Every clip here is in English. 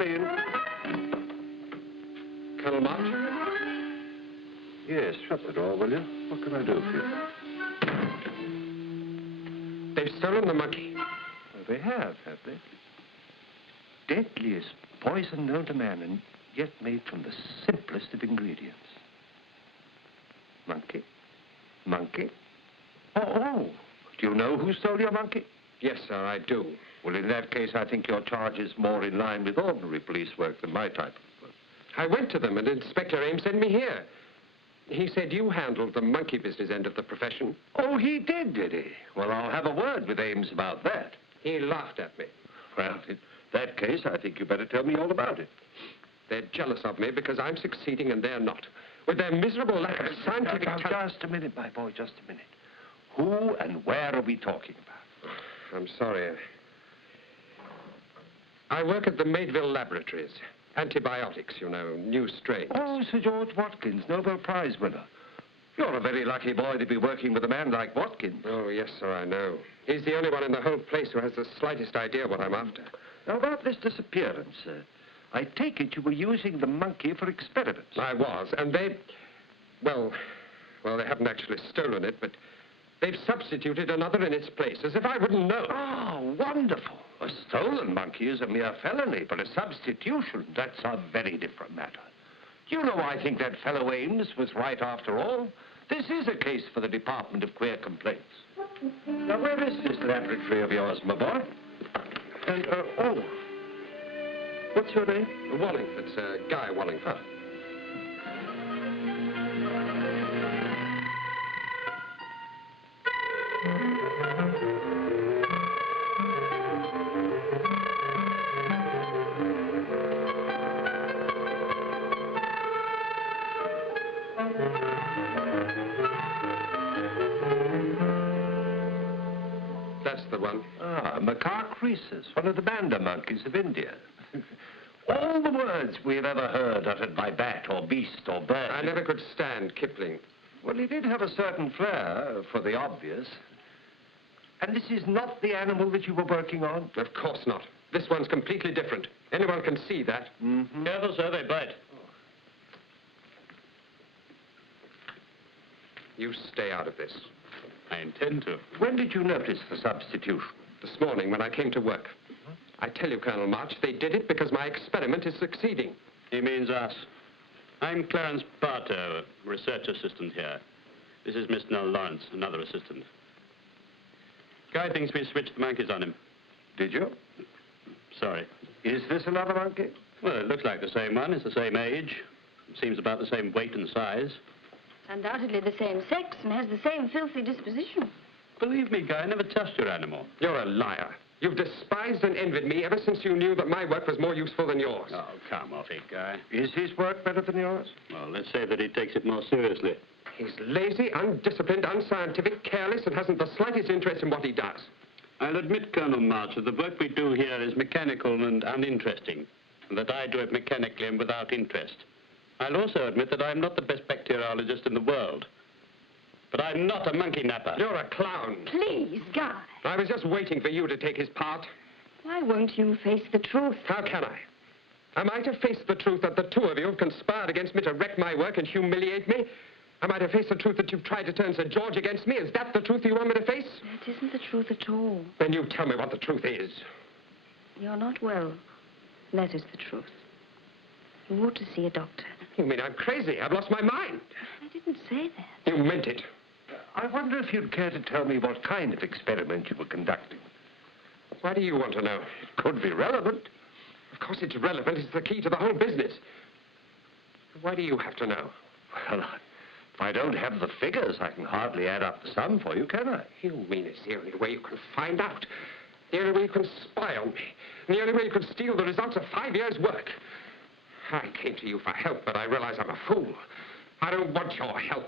Come in. Colonel March? Yes, shut the door, will you? What can I do for you? They've stolen the monkey. Well, they have they? Deadliest poison known to man, and yet made from the simplest of ingredients. Monkey? Monkey? Oh, do you know who stole your monkey? Yes, sir, I do. Well, in that case, I think your charge is more in line with ordinary police work than my type of work. I went to them, and Inspector Ames sent me here. He said you handled the monkey business end of the profession. Oh, he did he? Well, I'll have a word with Ames about that. He laughed at me. Well, in that case, I think you better tell me all about it. They're jealous of me because I'm succeeding and they're not. With their miserable lack of scientific talent. Just a minute, my boy, just a minute. Who and where are we talking about? I'm sorry. I work at the Maidville Laboratories. Antibiotics, you know, new strains. Oh, Sir George Watkins, Nobel Prize winner. You're a very lucky boy to be working with a man like Watkins. Oh, yes, sir, I know. He's the only one in the whole place who has the slightest idea what I'm after. Now, about this disappearance, I take it you were using the monkey for experiments. I was, and they... Well, they haven't actually stolen it, but they've substituted another in its place, as if I wouldn't know. Oh, wonderful. A stolen monkey is a mere felony, but a substitution, that's a very different matter. You know, I think that fellow Ames was right after all. This is a case for the Department of Queer Complaints. Now, where is this laboratory of yours, my boy? And, oh, what's your name? Wallingford, sir. Guy Wallingford. That's the one. Ah, macaque rhesus, one of the banda monkeys of India. All the words we have ever heard uttered by bat or beast or bird. I never could stand Kipling. Well, he did have a certain flair for the obvious. And this is not the animal that you were working on? Of course not. This one's completely different. Anyone can see that. Mm-hmm. Careful, sir, they bite. You stay out of this. I intend to. When did you notice the substitution? This morning when I came to work. I tell you, Colonel March, they did it because my experiment is succeeding. He means us. I'm Clarence Bartow, research assistant here. This is Miss Nell Lawrence, another assistant. Guy thinks we switched the monkeys on him. Did you? Sorry. Is this another monkey? Well, it looks like the same one. It's the same age. Seems about the same weight and size. Undoubtedly the same sex and has the same filthy disposition. Believe me, Guy, I never touched your animal. You're a liar. You've despised and envied me ever since you knew that my work was more useful than yours. Oh, come off it, Guy. Is his work better than yours? Well, let's say that he takes it more seriously. He's lazy, undisciplined, unscientific, careless, and hasn't the slightest interest in what he does. I'll admit, Colonel March, that the work we do here is mechanical and uninteresting, and that I do it mechanically and without interest. I'll also admit that I'm not the best bacteriologist in the world. But I'm not a monkey napper. You're a clown. Please, Guy. I was just waiting for you to take his part. Why won't you face the truth? How can I? Am I to face the truth that the two of you have conspired against me to wreck my work and humiliate me? Am I to face the truth that you've tried to turn Sir George against me? Is that the truth you want me to face? That isn't the truth at all. Then you tell me what the truth is. You're not well. That is the truth. You ought to see a doctor. You mean I'm crazy? I've lost my mind. I didn't say that. You meant it. I wonder if you'd care to tell me what kind of experiment you were conducting. Why do you want to know? It could be relevant. Of course it's relevant. It's the key to the whole business. Why do you have to know? Well, if I don't have the figures, I can hardly add up the sum for you, can I? You mean it's the only way you can find out? The only way you can spy on me? And the only way you can steal the results of 5 years' work? I came to you for help, but I realize I'm a fool. I don't want your help.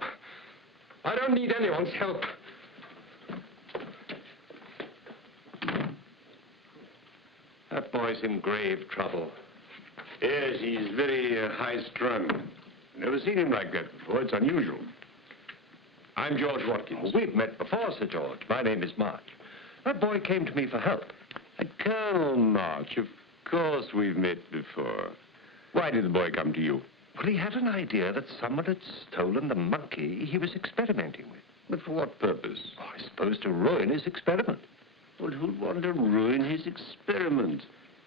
I don't need anyone's help. That boy's in grave trouble. Yes, he's very high-strung. Never seen him like that before. It's unusual. I'm George Watkins. Oh, we've met before, Sir George. My name is March. That boy came to me for help. Colonel March, of course we've met before. Why did the boy come to you? Well, he had an idea that someone had stolen the monkey he was experimenting with. But for what purpose? Oh, I suppose to ruin his experiment. Well, who'd want to ruin his experiment?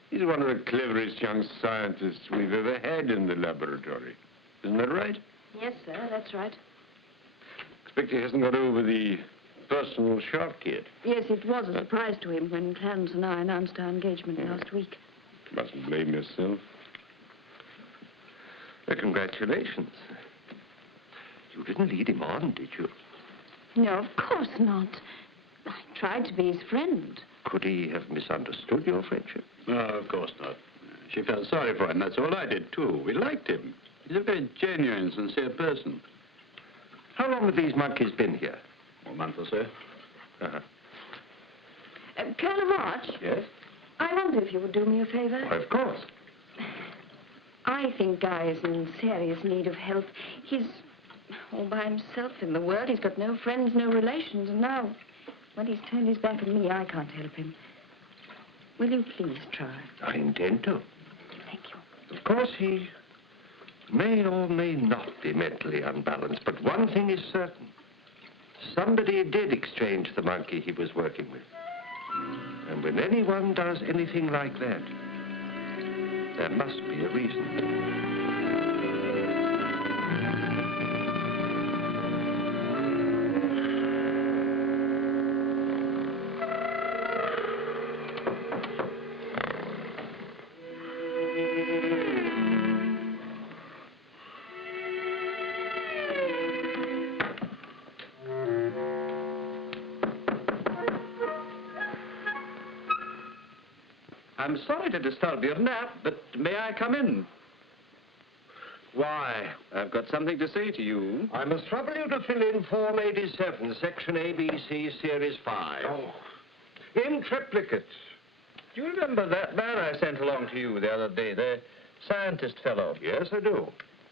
He's one of the cleverest young scientists we've ever had in the laboratory. Isn't that right? Yes, sir, that's right. Expect he hasn't got over the personal shock yet. Yes, it was a surprise to him when Clarence and I announced our engagement last week. Mustn't blame yourself. Well, congratulations. You didn't lead him on, did you? No, of course not. I tried to be his friend. Could he have misunderstood your friendship? No, of course not. She felt sorry for him. That's all I did, too. We liked him. He's a very genuine, sincere person. How long have these monkeys been here? A month or so. Uh-huh. Colonel March? Yes? I wonder if you would do me a favor. Why, of course. I think Guy is in serious need of help. He's all by himself in the world. He's got no friends, no relations, and now, when he's turned his back on me, I can't help him. Will you please try? I intend to. Thank you. Of course, he may or may not be mentally unbalanced, but one thing is certain. Somebody did exchange the monkey he was working with. And when anyone does anything like that, there must be a reason. I'm sorry to disturb your nap, but may I come in? Why? I've got something to say to you. I must trouble you to fill in Form 87, Section ABC, Series 5. Oh. In triplicate. Do you remember that man I sent along to you the other day, the scientist fellow? Yes, I do.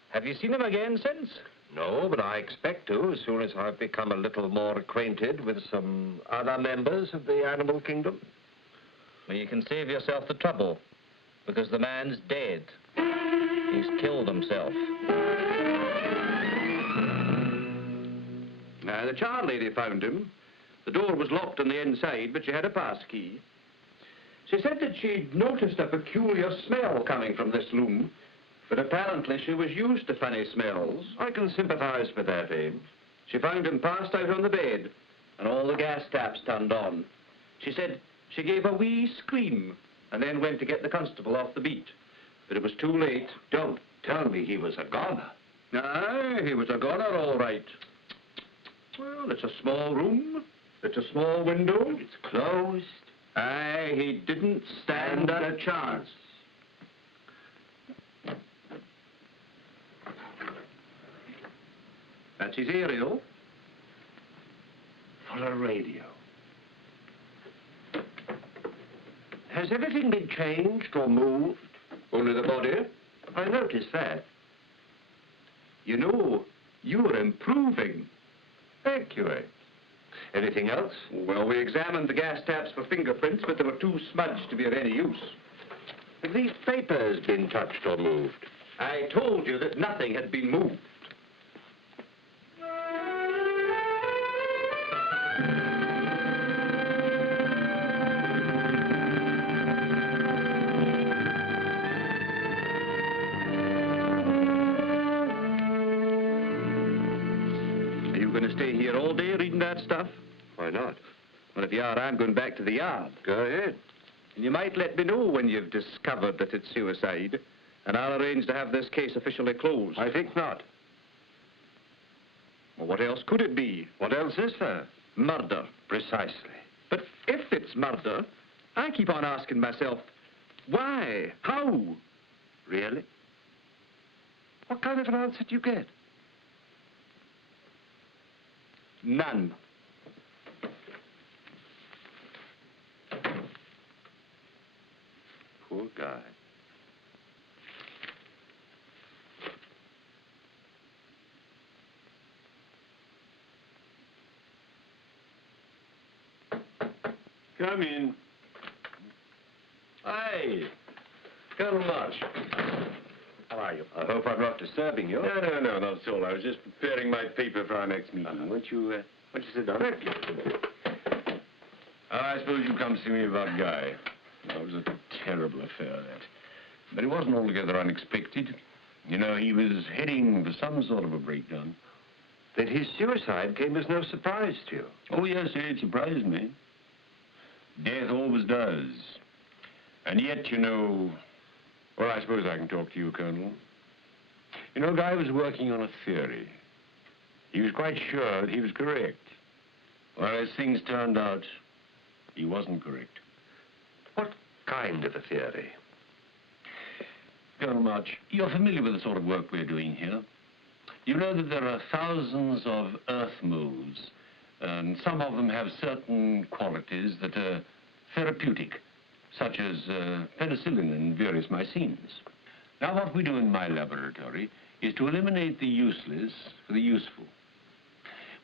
Have you seen him again since? No, but I expect to, as soon as I've become a little more acquainted with some other members of the animal kingdom. Well, you can save yourself the trouble, because the man's dead. He's killed himself. Now, the child lady found him. The door was locked on the inside, but she had a pass key. She said that she'd noticed a peculiar smell coming from this room, but apparently she was used to funny smells. I can sympathize with that, Ames. She found him passed out on the bed, and all the gas taps turned on. She said she gave a wee scream, and then went to get the constable off the beat. But it was too late. Don't tell me he was a goner. Aye, he was a goner, all right. Well, it's a small room. It's a small window. It's closed. Aye, he didn't stand a chance. That's his aerial. For a radio. Has everything been changed or moved? Only the body. I noticed that. You know, you're improving. Thank you, Ames. Anything else? Well, we examined the gas taps for fingerprints, but they were too smudged to be of any use. Have these papers been touched or moved? I told you that nothing had been moved. Are you going to stay here all day reading that stuff? Why not? Well, if you are, I'm going back to the yard. Go ahead. And you might let me know when you've discovered that it's suicide, and I'll arrange to have this case officially closed. I think not. Well, what else could it be? What else is there? Murder. Precisely. But if it's murder, I keep on asking myself, why? How? Really? What kind of an answer do you get? None. Poor guy. Come in. Hey, Colonel March. How are you? I hope I'm not disturbing you. No, not at all. I was just preparing my paper for our next meeting. Won't you sit down? Thank you. I suppose you come see me about Guy. That was a terrible affair, that. But it wasn't altogether unexpected. You know, he was heading for some sort of a breakdown. That his suicide came as no surprise to you. Oh, yes, it surprised me. Death always does. And yet, you know... Well, I suppose I can talk to you, Colonel. You know, Guy was working on a theory. He was quite sure that he was correct. Well, as things turned out, he wasn't correct. What kind of a theory? Colonel March, you're familiar with the sort of work we're doing here. You know that there are thousands of earth moves, and some of them have certain qualities that are therapeutic, such as penicillin and various mycines. Now, what we do in my laboratory is to eliminate the useless for the useful.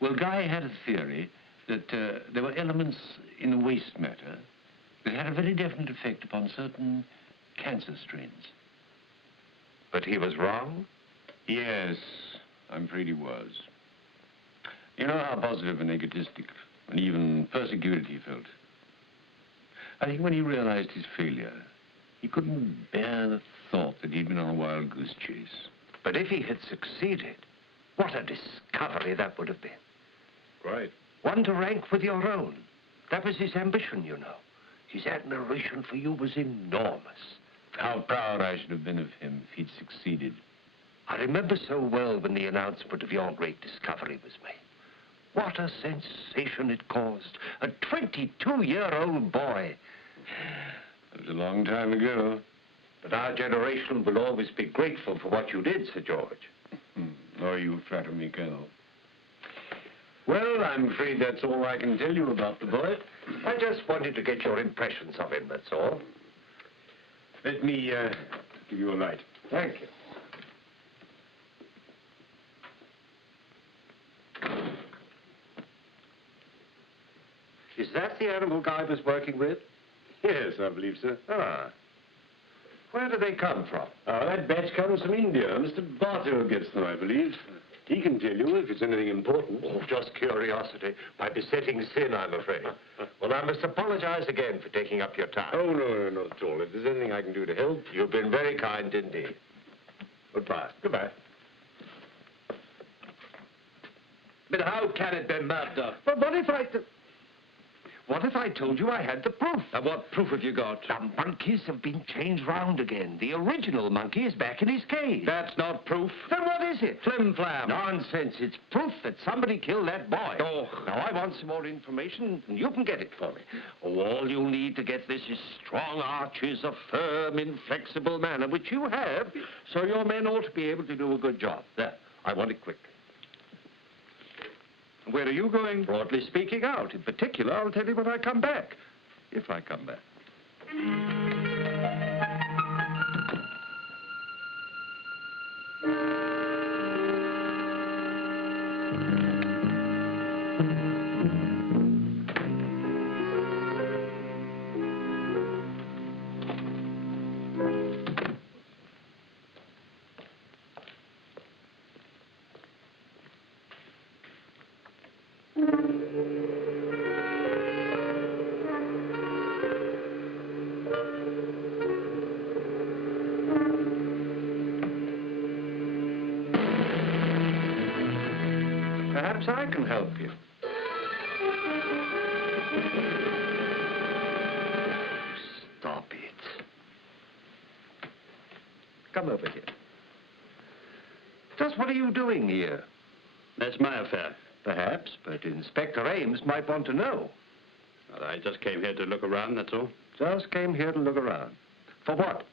Well, Guy had a theory that there were elements in the waste matter that had a very definite effect upon certain cancer strains. But he was wrong? Yes, I'm afraid he was. You know how positive and egotistic and even persecuted he felt. I think when he realized his failure, he couldn't bear the thought that he'd been on a wild goose chase. But if he had succeeded, what a discovery that would have been. Right. One to rank with your own. That was his ambition, you know. His admiration for you was enormous. How proud I should have been of him if he'd succeeded. I remember so well when the announcement of your great discovery was made. What a sensation it caused. A 22-year-old boy. It was a long time ago. But our generation will always be grateful for what you did, Sir George. Oh, you flatter me, Colonel. Well, I'm afraid that's all I can tell you about the boy. I just wanted to get your impressions of him, that's all. Let me give you a light. Thank you. Is that the animal Guy was working with? Yes, I believe so. Ah. Where do they come from? That batch comes from India. Mr. Bartow gets them, I believe. He can tell you if it's anything important. Oh, just curiosity. My besetting sin, I'm afraid. Well, I must apologize again for taking up your time. Oh, no, not at all. If there's anything I can do to help... You've been very kind indeed. Goodbye. Goodbye. But how can it be murder? But what if I told you I had the proof? And what proof have you got? The monkeys have been changed round again. The original monkey is back in his cage. That's not proof. Then what is it? Flim-flam. Nonsense. It's proof that somebody killed that boy. Oh. Now, I want some more information, and you can get it for me. Oh, all you'll need to get this is strong arches, a firm, inflexible manner, which you have, so your men ought to be able to do a good job. There. I want it quick. Where are you going? Broadly speaking out. In particular, I'll tell you when I come back. If I come back. Perhaps I can help you. Stop it. Come over here. Just what are you doing here? That's my affair. Perhaps, but Inspector Ames might want to know. Well, I just came here to look around, that's all. Just came here to look around. For what?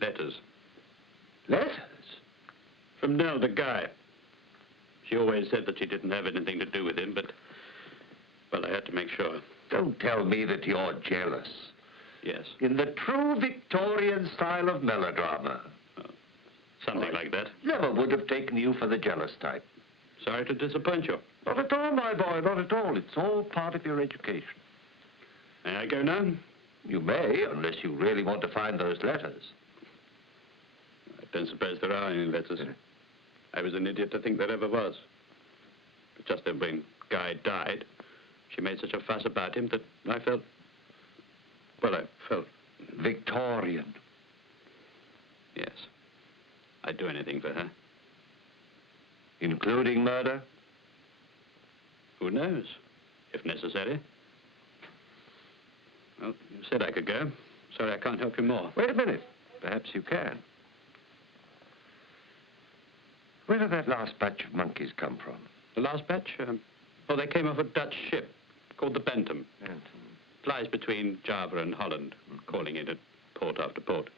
Letters. Letters? From Nell, the guy. She always said that she didn't have anything to do with him, but... well, I had to make sure. Don't tell me that you're jealous. Yes. In the true Victorian style of melodrama. Something like that. Never would have taken you for the jealous type. Sorry to disappoint you. Not at all, my boy, not at all. It's all part of your education. May I go now? You may, unless you really want to find those letters. I don't suppose there are any letters. I was an idiot to think there ever was. But just then when Guy died, she made such a fuss about him that I felt... Well, I felt... Victorian. Yes. I'd do anything for her. Including murder? Who knows, if necessary. Well, you said I could go. Sorry, I can't help you more. Wait a minute. Perhaps you can. Where did that last batch of monkeys come from? The last batch? Oh, they came off a Dutch ship called the Bantam. Flies between Java and Holland, calling it at port after port.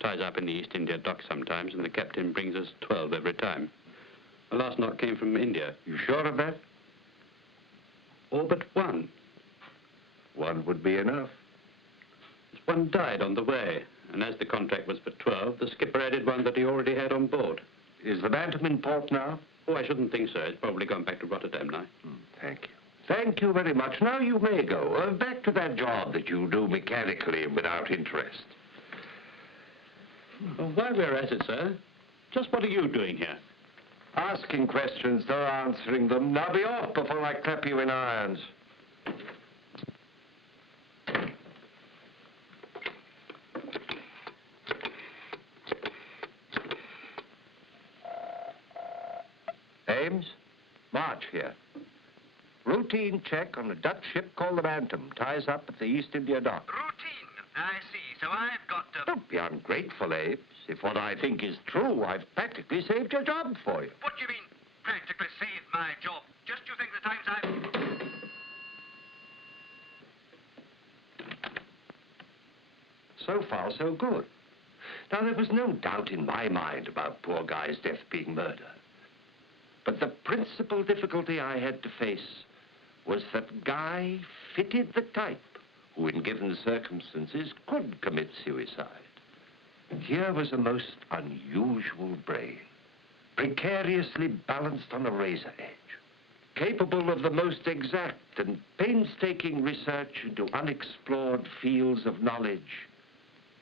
Ties up in the East India dock sometimes, and the captain brings us 12 every time. The last lot came from India. You sure of that? All but one. One would be enough. One died on the way, and as the contract was for 12, the skipper added one that he already had on board. Is the Bantam in port now? Oh, I shouldn't think so. It's probably gone back to Rotterdam now. Thank you. Thank you very much. Now you may go. Back to that job that you do mechanically and without interest. Well, while we're at it, sir, just what are you doing here? Asking questions, no answering them. Now be off before I clap you in irons. Ames, March here. Routine check on a Dutch ship called the Bantam. Ties up at the East India dock. Routine, I see. So I've got to... Don't be ungrateful, Ames. If what I think is true, I've practically saved your job for you. What do you mean, practically saved my job? Just you think the times I've... So far, so good. Now, there was no doubt in my mind about poor Guy's death being murder. But the principal difficulty I had to face was that Guy fitted the type who, in given circumstances, could commit suicide. And here was a most unusual brain, precariously balanced on a razor edge, capable of the most exact and painstaking research into unexplored fields of knowledge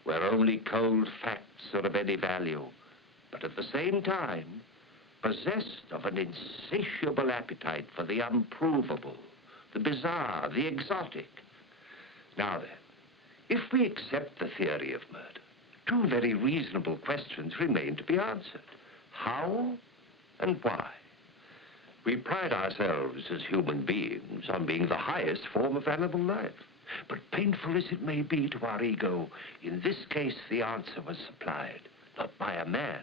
where only cold facts are of any value, but at the same time, possessed of an insatiable appetite for the unprovable, the bizarre, the exotic. Now then, if we accept the theory of murder, two very reasonable questions remain to be answered. How and why? We pride ourselves as human beings on being the highest form of animal life. But painful as it may be to our ego, in this case the answer was supplied, not by a man,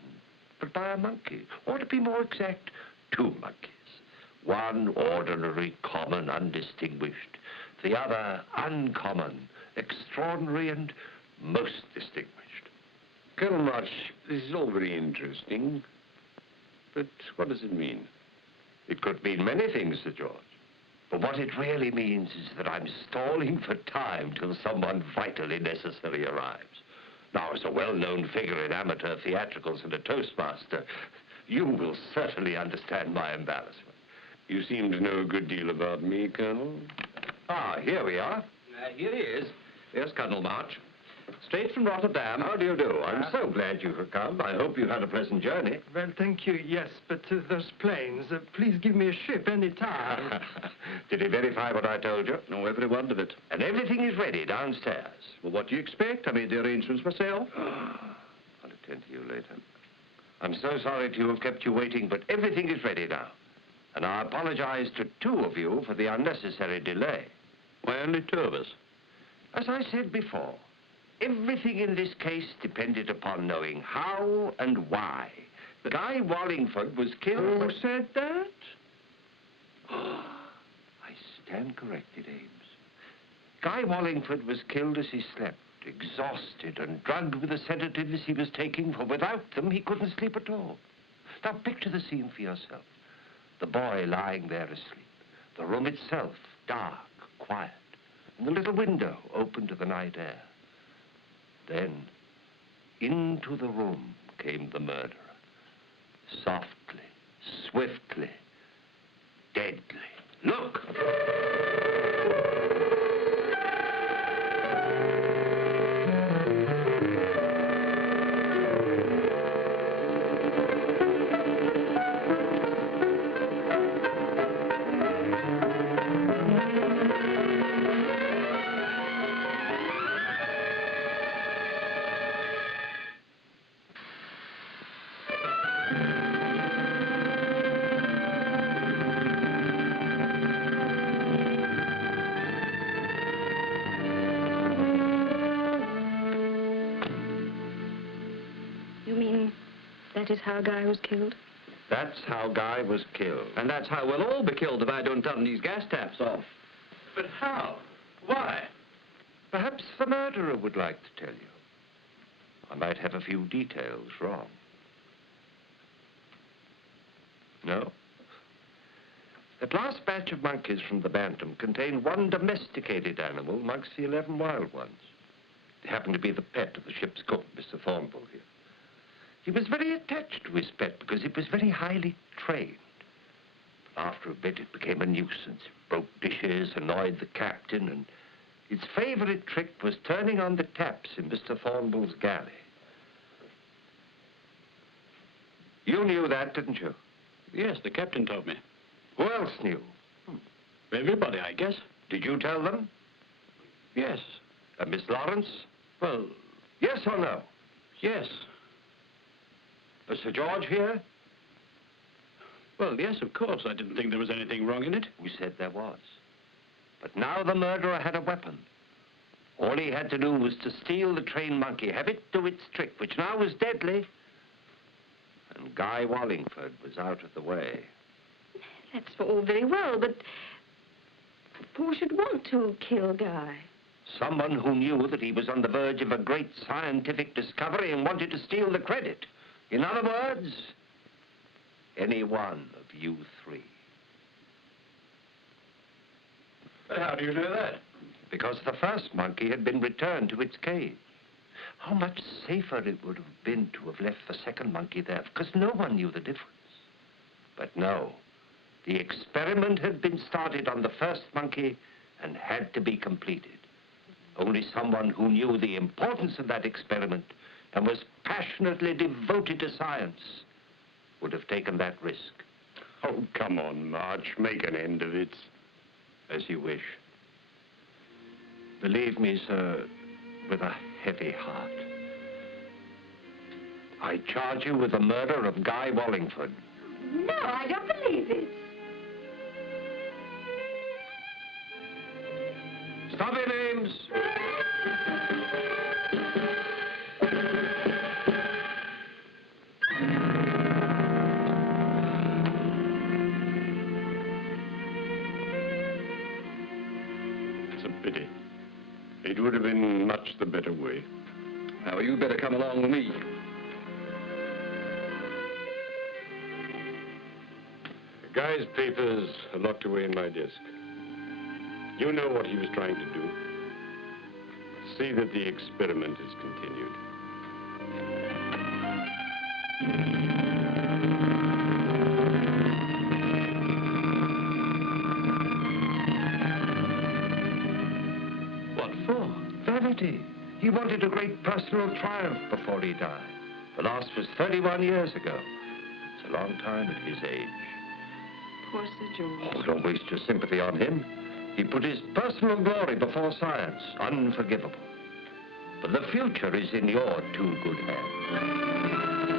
but by a monkey, or to be more exact, two monkeys. One ordinary, common, undistinguished. The other uncommon, extraordinary, and most distinguished. Colonel March, this is all very interesting, but what does it mean? It could mean many things, Sir George. But what it really means is that I'm stalling for time till someone vitally necessary arrives. Now, as a well-known figure in amateur theatricals and a toastmaster, you will certainly understand my embarrassment. You seem to know a good deal about me, Colonel. Ah, here we are. Here he is. There's Colonel March. Straight from Rotterdam. How do you do? I'm so glad you could come. I hope you've had a pleasant journey. Well, thank you, yes, but there's planes. Please give me a ship any time. Did he verify what I told you? No, every word of it. And everything is ready downstairs. Well, what do you expect? I made the arrangements myself. I'll attend to you later. I'm so sorry to have kept you waiting, but everything is ready now. And I apologize to two of you for the unnecessary delay. Why, only two of us? As I said before, everything in this case depended upon knowing how and why Guy Wallingford was killed. Who said that? I stand corrected, Ames. Guy Wallingford was killed as he slept, exhausted and drugged with the sedatives he was taking, for without them he couldn't sleep at all. Now picture the scene for yourself. The boy lying there asleep, the room itself dark, quiet, and the little window open to the night air. Then, into the room came the murderer. Softly, swiftly, deadly. Look! That is how Guy was killed? That's how Guy was killed. And that's how we'll all be killed if I don't turn these gas taps off. But how? Why? Perhaps the murderer would like to tell you. I might have a few details wrong. No? That last batch of monkeys from the Bantam contained one domesticated animal amongst the 11 wild ones. It happened to be the pet of the ship's cook, Mr. Thornbull here. He was very attached to his pet because it was very highly trained. But after a bit, it became a nuisance. It broke dishes, annoyed the captain, and its favorite trick was turning on the taps in Mr. Thornbull's galley. You knew that, didn't you? Yes, the captain told me. Who else knew? Everybody, I guess. Did you tell them? Yes. Miss Lawrence? Well, Yes or no? yes. Sir George here? Well, yes, of course. I didn't think there was anything wrong in it. We said there was. But now the murderer had a weapon. All he had to do was to steal the trained monkey, have it do its trick, which now was deadly. And Guy Wallingford was out of the way. That's all very well, but who should want to kill Guy? Someone who knew that he was on the verge of a great scientific discovery and wanted to steal the credit. In other words, any one of you three. But how do you know that? Because the first monkey had been returned to its cage. How much safer it would have been to have left the second monkey there, because no one knew the difference. But no, the experiment had been started on the first monkey and had to be completed. Only someone who knew the importance of that experiment and was passionately devoted to science would have taken that risk. Oh, come on, Marge. Make an end of it. As you wish. Believe me, sir, with a heavy heart. I charge you with the murder of Guy Wallingford. No, I don't believe it. Stop it, Ames! It's a pity. It would have been much the better way. Now, you better come along with me. Guy's papers are locked away in my desk. You know what he was trying to do. See that the experiment is continued. What for? Vanity. He wanted a great personal triumph before he died. The last was 31 years ago. It's a long time at his age. Poor Sir George. Oh, don't waste your sympathy on him. He put his personal glory before science. Unforgivable. But the future is in your two good hands.